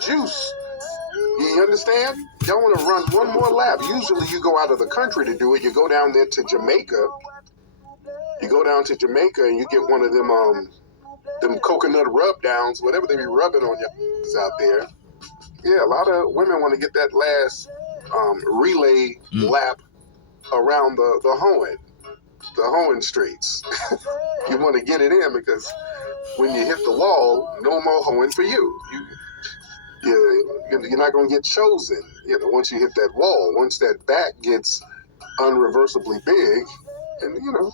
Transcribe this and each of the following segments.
juice. You understand? Y'all want to run one more lap. Usually you go out of the country to do it. You go down there to Jamaica. You go down to Jamaica and you get one of them coconut rub downs, whatever they be rubbing on your out there. Yeah, a lot of women want to get that last relay lap around the hoeing streets. You want to get it in because when you hit the wall, no more hoeing for you. You're not going to get chosen. Once you hit that wall, once that back gets unreversibly big, and you're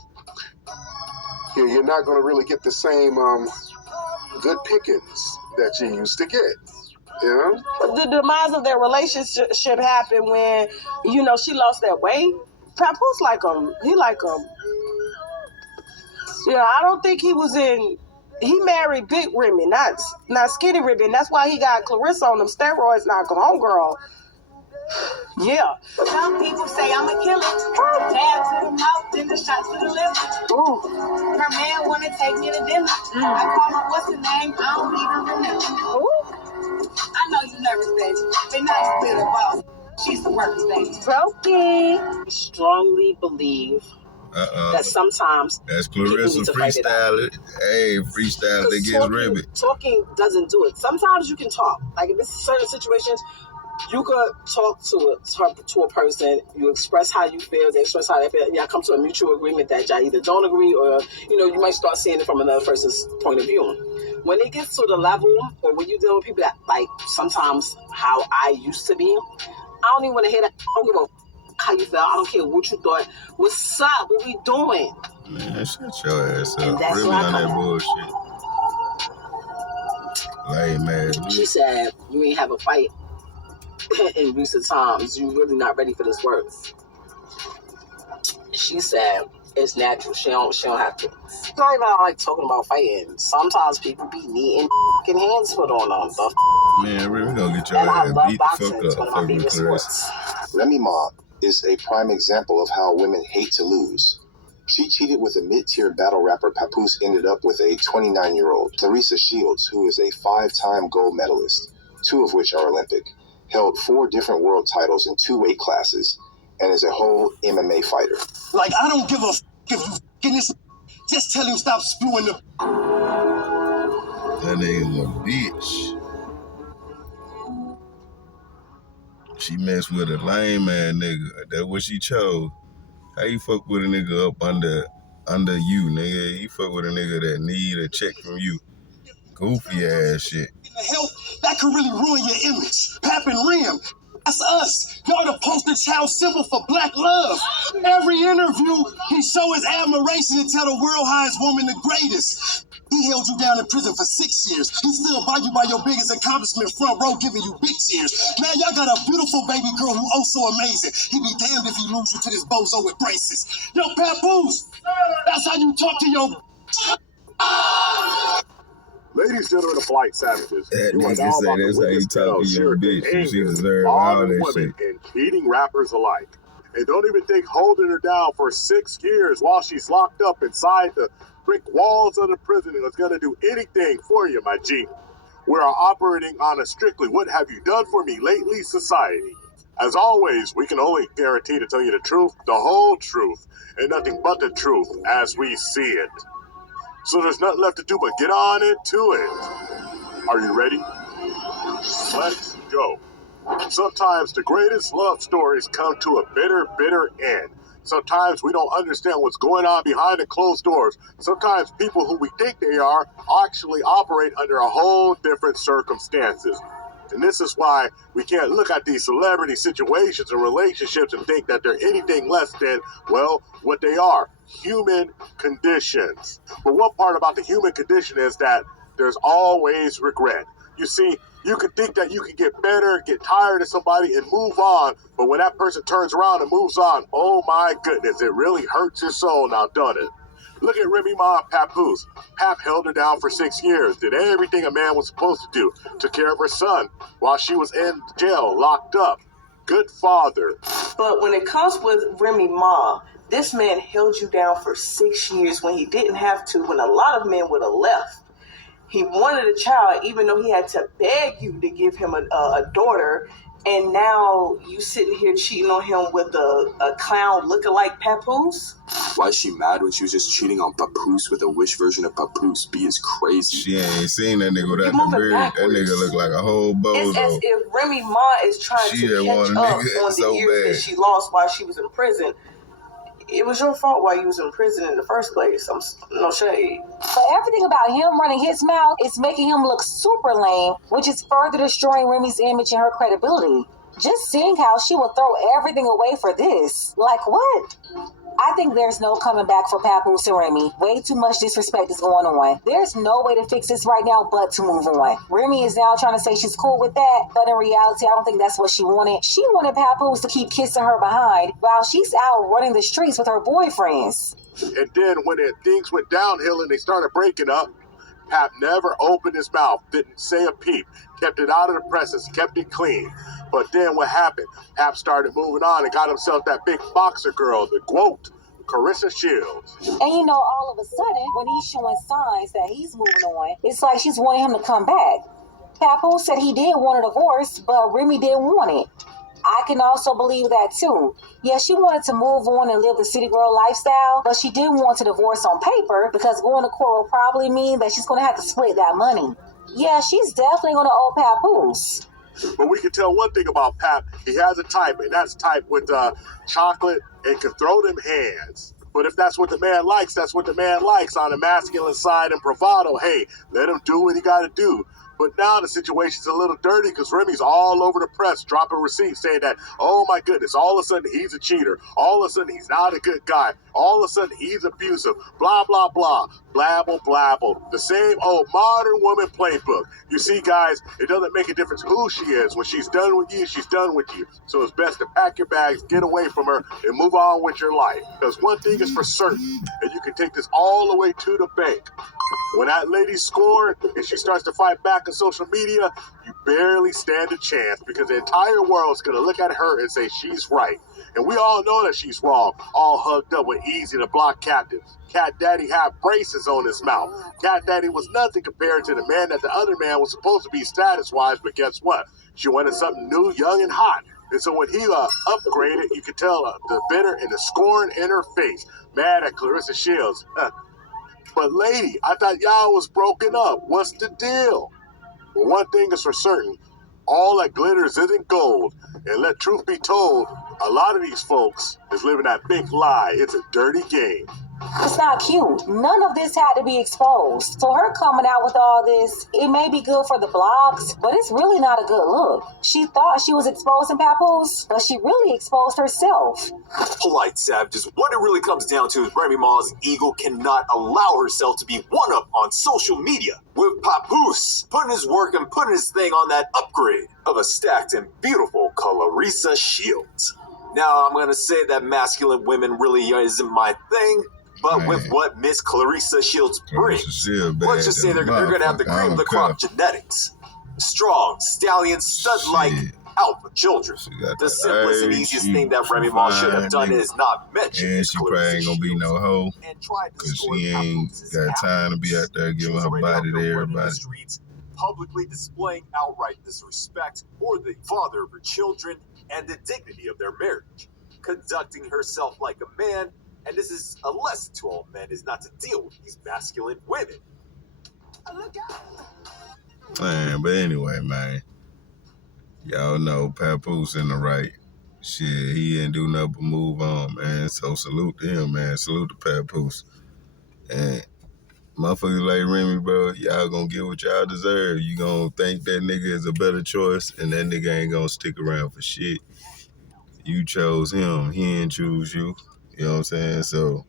not going to really get the same good pickings that you used to get. The demise of their relationship happened when, she lost that weight. Papoose like him. He like him. I don't think he was in. He married Big Remy, not Skinny Remy. And that's why he got Clarissa on them steroids, not homegirl. Yeah. Some people say I'm a killer. Jab to the mouth, then the shot to the liver. Ooh. Her man wanna take me to dinner. I call her what's her name? I don't even remember. Ooh. I know you nervous, baby. But now you feel the boss. She's the workers, baby. Okay. I strongly believe that sometimes that's Clarissa freestyle. Hey, freestyle that gets ribbit. Talking doesn't do it. Sometimes you can talk. Like in certain situations, you could talk to a person. You express how you feel. They express how they feel. Y'all come to a mutual agreement that y'all either don't agree or you might start seeing it from another person's point of view. When it gets to the level, or when you deal with people that like sometimes how I used to be, I don't even want to hear that. I don't give a how you feel. I don't care what you thought. What's up? What we doing? Man, shut your ass up. And that's really on that bullshit. Lame man. She said, you ain't have a fight in recent times. You really not ready for this work. She said, it's natural. She don't have to. It's not even like talking about fighting. Sometimes people be needing hands put on them. Man, we're gonna get your ass beat the fuck up. Fuck you, Clarissa. Remy Ma is a prime example of how women hate to lose. She cheated with a mid-tier battle rapper. Papoose ended up with a 29-year-old. Clarissa Shields, who is a 5-time gold medalist, 2 of which are Olympic, held 4 different world titles in 2 weight classes, and is a whole MMA fighter. Like, I don't give a f*** if you f***ing this. Just tell him stop spewing the... That nigga's a bitch. She messed with a lame ass nigga. That's what she chose. How you fuck with a nigga up under you, nigga? You fuck with a nigga that need a check from you. Goofy ass shit. Help, that could really ruin your image. Pap and Rim, that's us. Y'all the poster child symbol for black love. Every interview, he show his admiration and tell the world how his woman the greatest. He held you down in prison for 6 years. He still by you by your biggest accomplishment, front row, giving you big cheers. Now y'all got a beautiful baby girl who oh so amazing. He be damned if he lose you to this bozo with braces. Yo, Papoose, that's how you talk to your... Ladies, gentlemen, of polite savages, That you are nigga now say about to that's how you witness talk to your bitch. anger, She deserve all modern that women shit. and cheating rappers alike. And don't even think holding her down for 6 years while she's locked up inside the brick walls of the prison is going to do anything for you, my G. We are operating on a strictly what have you done for me lately society. As always, we can only guarantee to tell you the truth, the whole truth, and nothing but the truth as we see it. So there's nothing left to do but get on into it. Are you ready? Let's go. Sometimes the greatest love stories come to a bitter, bitter end. Sometimes we don't understand what's going on behind the closed doors. Sometimes people who we think they are actually operate under a whole different circumstances. And this is why we can't look at these celebrity situations and relationships and think that they're anything less than, well, what they are, human conditions. But one part about the human condition is that there's always regret. You see, you can think that you can get better, get tired of somebody and move on, but when that person turns around and moves on, oh my goodness, it really hurts your soul now, doesn't it? Look at Remy Ma and Papoose. Pap held her down for 6 years, did everything a man was supposed to do, took care of her son while she was in jail, locked up. Good father. But when it comes with Remy Ma, this man held you down for 6 years when he didn't have to, when a lot of men would have left. He wanted a child, even though he had to beg you to give him a daughter. And now you sitting here cheating on him with a clown lookalike Papoose? Why is she mad when she was just cheating on Papoose with a Wish version of Papoose? B is crazy. She ain't seen that nigga without the beard. Backwards. That nigga look like a whole bozo. It's as if Remy Ma is trying to catch up on the years that she lost while she was in prison. It was your fault while you was in prison in the first place. I'm no shade. But everything about him running his mouth is making him look super lame, which is further destroying Remy's image and her credibility. Just seeing how she will throw everything away for this. Like what? I think there's no coming back for Papoose and Remy. Way too much disrespect is going on. There's no way to fix this right now but to move on. Remy is now trying to say she's cool with that, but in reality, I don't think that's what she wanted. She wanted Papoose to keep kissing her behind while she's out running the streets with her boyfriends. And then when things went downhill and they started breaking up, Pap never opened his mouth, didn't say a peep, kept it out of the presses, kept it clean. But then what happened? Pap started moving on and got himself that big boxer girl, the GOAT, Clarissa Shields. And you know, all of a sudden, when he's showing signs that he's moving on, it's like she's wanting him to come back. Papoose said he did want a divorce, but Remy didn't want it. I can also believe that too. Yeah, she wanted to move on and live the city girl lifestyle, but she didn't want to divorce on paper because going to court will probably mean that she's going to have to split that money. Yeah, she's definitely going to owe Papoose. But we can tell one thing about Pap. He has a type, and that's type with chocolate and can throw them hands. But if that's what the man likes, that's what the man likes on the masculine side and bravado. Hey, let him do what he got to do. But now the situation's a little dirty because Remy's all over the press dropping receipts saying that, oh my goodness, all of a sudden he's a cheater. All of a sudden he's not a good guy. All of a sudden he's abusive. Blah, blah, blah. Blabble, blabble. The same old modern woman playbook. You see, guys, it doesn't make a difference who she is. When she's done with you, she's done with you. So it's best to pack your bags, get away from her, and move on with your life. Because one thing is for certain, and you can take this all the way to the bank. When that lady scored and she starts to fight back on social media, you barely stand a chance because the entire world's going to look at her and say she's right. And we all know that she's wrong, all hugged up with Greasy the Block captain. Cat Daddy had braces on his mouth. Cat Daddy was nothing compared to the man that the other man was supposed to be status-wise, but guess what? She wanted something new, young, and hot. And so when he upgraded, you could tell the bitter and the scorn in her face. Mad at Clarissa Shields. But lady, I thought y'all was broken up. What's the deal? Well, one thing is for certain. All that glitters isn't gold. And let truth be told, a lot of these folks is living that big lie. It's a dirty game. It's not cute. None of this had to be exposed. So her coming out with all this, it may be good for the blogs, but it's really not a good look. She thought she was exposing Papoose, but she really exposed herself. Polite savages, what it really comes down to is Remy Ma's ego cannot allow herself to be one-up on social media. With Papoose putting his work and putting his thing on that upgrade of a stacked and beautiful Clarissa Shields. Now, I'm going to say that masculine women really isn't my thing, but with what Miss Clarissa Shields brings, let's just say they're going to have the cream of the crop genetics. Strong, stallion, stud-like alpha children. The simplest and easiest thing that Remy Ma should have done is not mention. And she probably ain't gonna be no hoe, because she ain't got time to be out there giving her body to everybody. Publicly displaying outright disrespect for the father of her children and the dignity of their marriage. Conducting herself like a man, and this is a lesson to all men, is not to deal with these masculine women. Man, but anyway, man. Y'all know Papoose in the right. Shit, he didn't do nothing but move on, man. So salute to him, man. Salute to Papoose. And motherfuckers like Remy, bro, y'all gonna get what y'all deserve. You gonna think that nigga is a better choice, and that nigga ain't gonna stick around for shit. You chose him. He didn't choose you. You know what I'm saying? So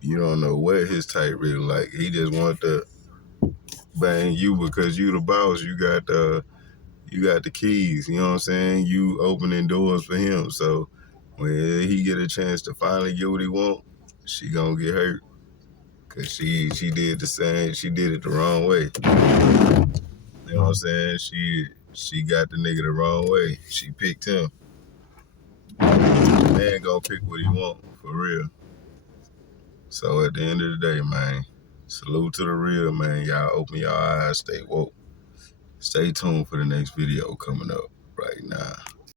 you don't know what his type really like. He just want to bang you because you the boss. You got the keys. You know what I'm saying? You opening doors for him. So when he get a chance to finally get what he want, she gonna get hurt. Cause she did the same. She did it the wrong way. You know what I'm saying? She got the nigga the wrong way. She picked him. Man gonna pick what he want, for real. So at the end of the day, man, Salute to the real, man. Y'all open your eyes, stay woke. Stay tuned for the next video coming up right now.